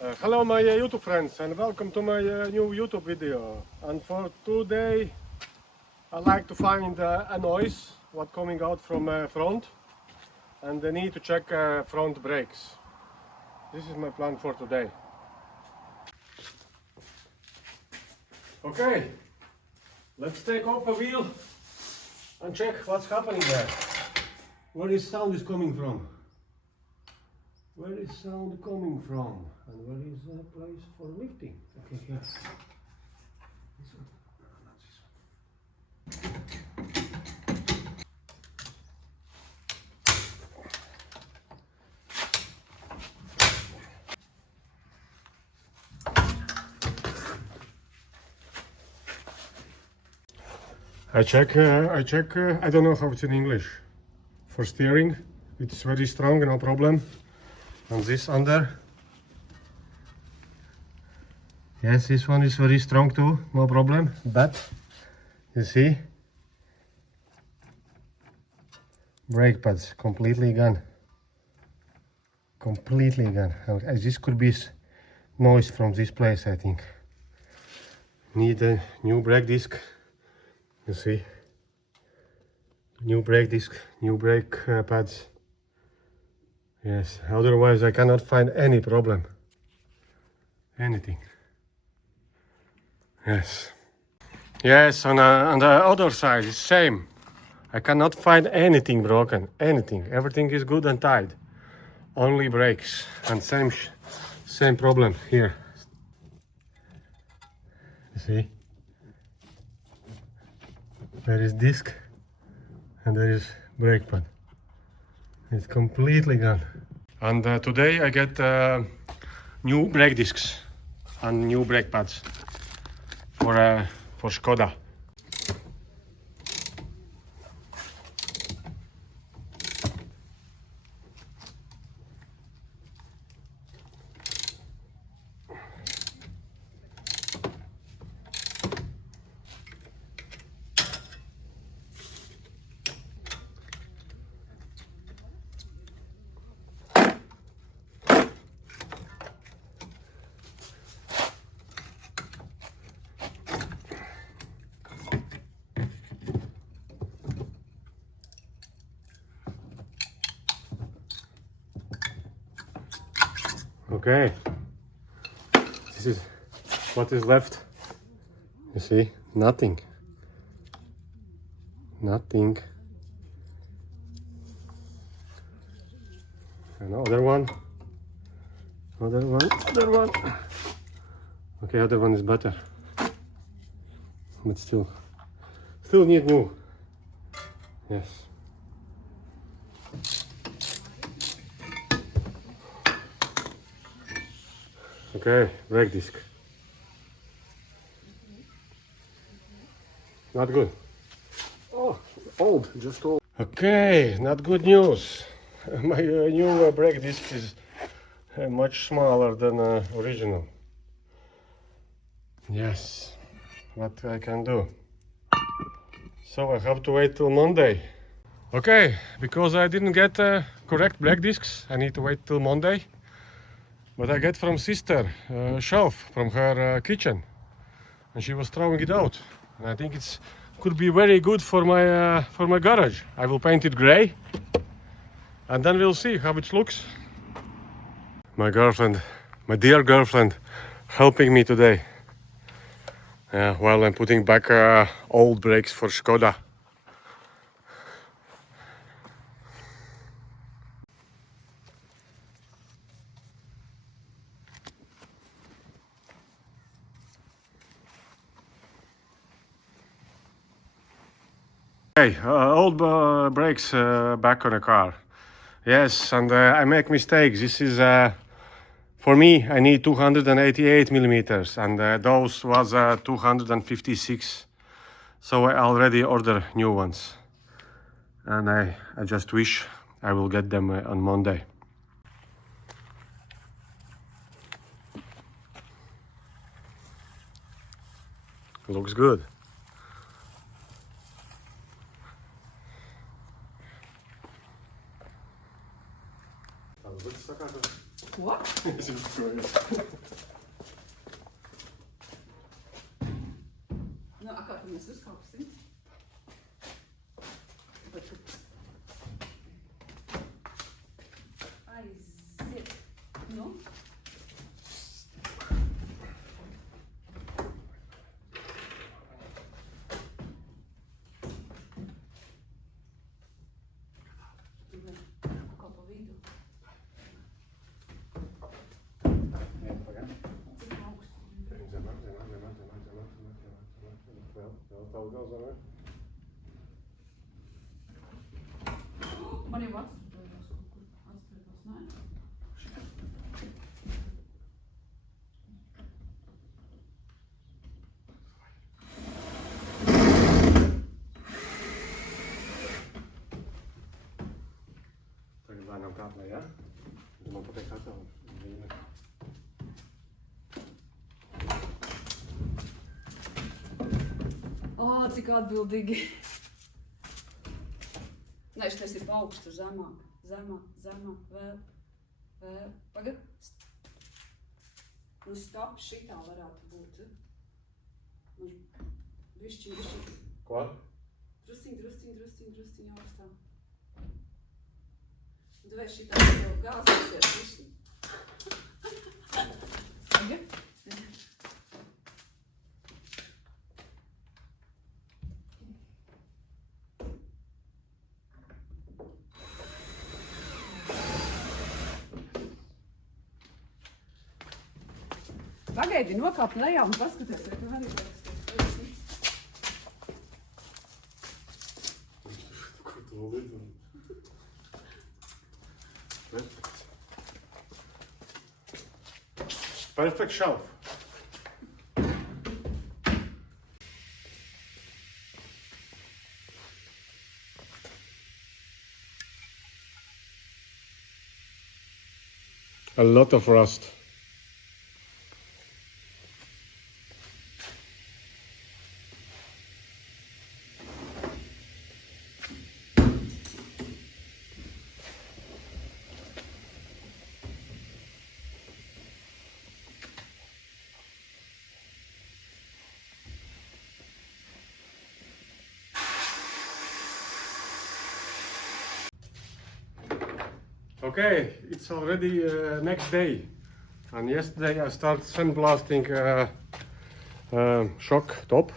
Hello my YouTube friends and welcome to my new YouTube video. And for today I like to find a noise what coming out from front, and I need to check front brakes. This is my plan for today. Okay, let's take off a wheel and check what's happening there. Where is sound is coming from? Where is sound coming from? And where is the place for lifting? Okay, here. This one. No, not this one. I check, I don't know how it's in English. For steering, it's very strong, no problem. And this under. Yes, this one is very strong too, no problem. But, you see, brake pads completely gone. Completely gone. And this could be noise from this place, I think. Need a new brake disc. You see, new brake disc, new brake pads. Yes, otherwise I cannot find any problem. Anything. Yes. Yes, on the other side it's same. I cannot find anything broken, anything. Everything is good and tight. Only brakes, and same problem here. You see? There is disc and there is brake pad. It's completely gone. And today I get new brake discs and new brake pads for Skoda. Okay, this is what is left. You see, nothing. Nothing. Another one. Other one. Okay, other one is better. But still need new. Yes. Okay, brake disc. Not good. Oh, old, just old. Okay, not good news. My new brake disc is much smaller than original. Yes, what I can do? So I have to wait till Monday. Okay, because I didn't get correct brake discs, I need to wait till Monday. But I get from sister shelf from her kitchen, and she was throwing it out. And I think it's could be very good for my garage. I will paint it gray, and then we'll see how it looks. My girlfriend, my dear girlfriend, helping me today while I'm putting back old brakes for Skoda. Okay, old brakes back on the car. Yes, and I make mistakes. This is for me. I need 288 millimeters, and those was 256. So I already order new ones, and I just wish I will get them on Monday. Looks good. What? Is it great? Nu, kā tu mēs uzkāpsim? Aiziet. Nu? Kā pa vidu. Cik augstu? Zemāk. Vēl zemāk. Man jau atspēdās kaut kur. Atspēdās, nē? Tagad lēnām kāpnē, jā? Man patīk atvēl vīna. Cik atbildīgi. Nē, šitais ir pa augstu, zemāk, vēl. Pagad. Nu, stop, šitā varētu būt. Bišķiņ. Ko? Drusciņ augstā. Tu vairs šitā jau gāzēsies, bišķiņ. Pagad. Pagaidi, nokāp lejā un paskaties, vai tu arī rakstīsi. Kur tu līdzi? Perfect shelf. A lot of rust. Okay, it's already next day, and yesterday I started sandblasting shock top.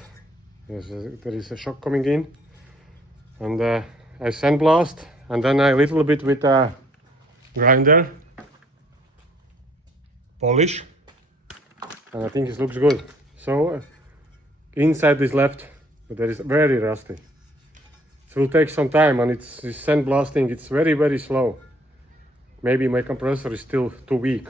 There is a shock coming in, and I sandblast, and then I little bit with a grinder polish, and I think it looks good. So inside is left, but there is very rusty. It will take some time, and it's sandblasting. It's very slow. Maybe my compressor is still too weak.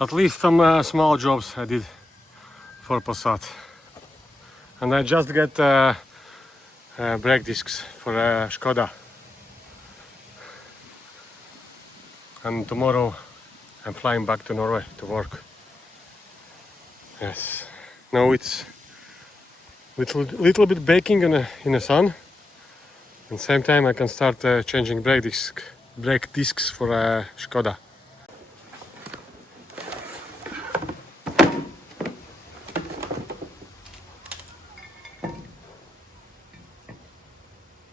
at least some small jobs I did for Passat. And I just get brake discs for Skoda. And tomorrow I'm flying back to Norway to work. Yes. Now it's little bit baking in the sun. And same time I can start changing brake discs for Skoda.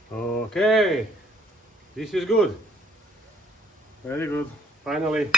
Okay, this is good. Very good. Finally.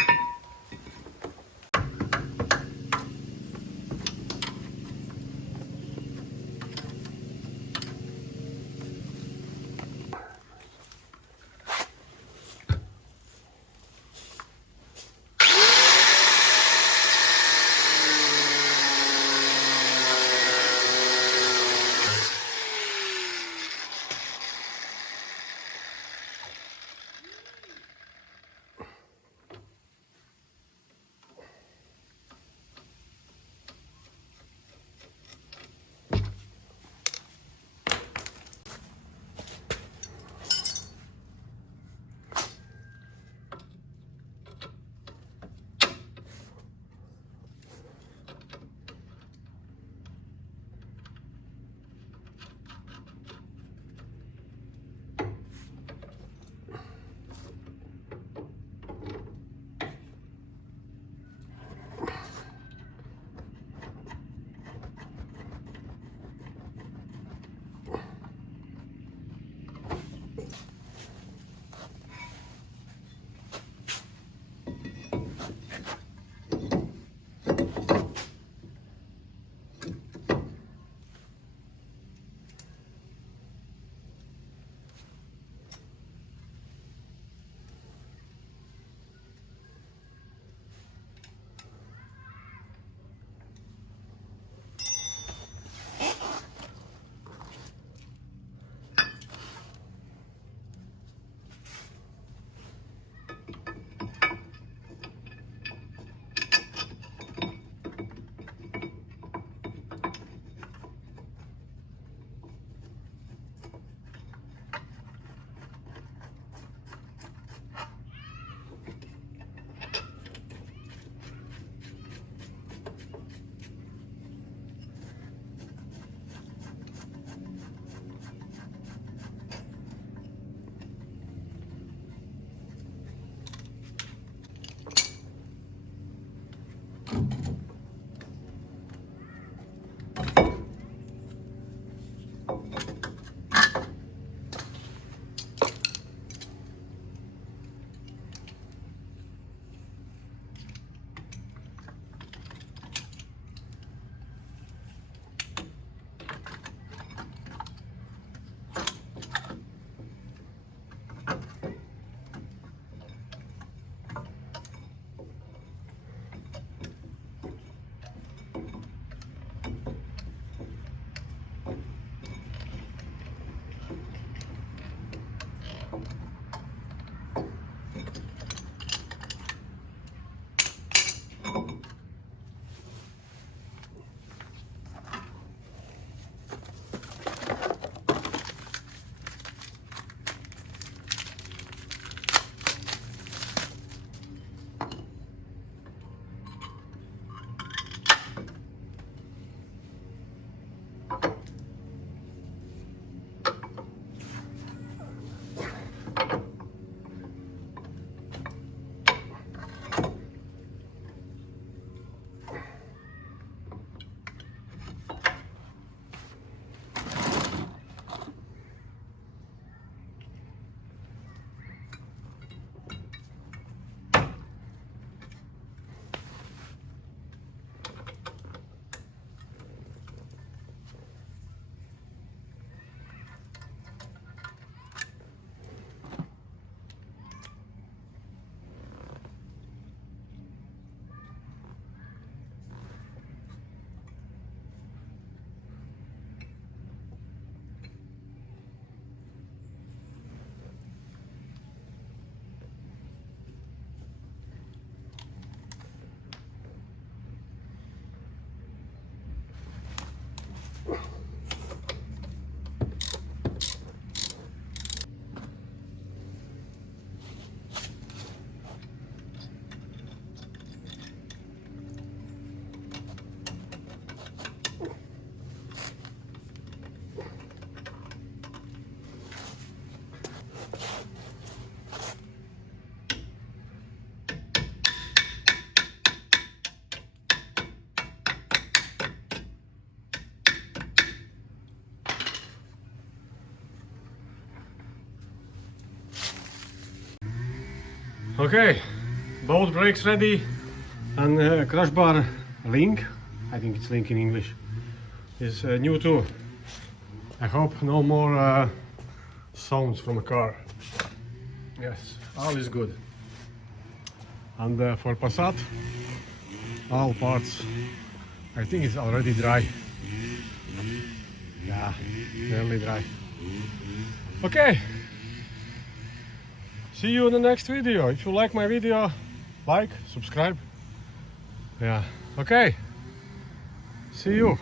Okay, both brakes ready, and crash bar link, I think it's link in English, is new too. I hope no more sounds from a car. Yes, all is good. And for Passat, all parts, I think it's already dry. Yeah, nearly dry. Okay, see you in the next video. If you like my video, like, subscribe. Yeah, okay, see you.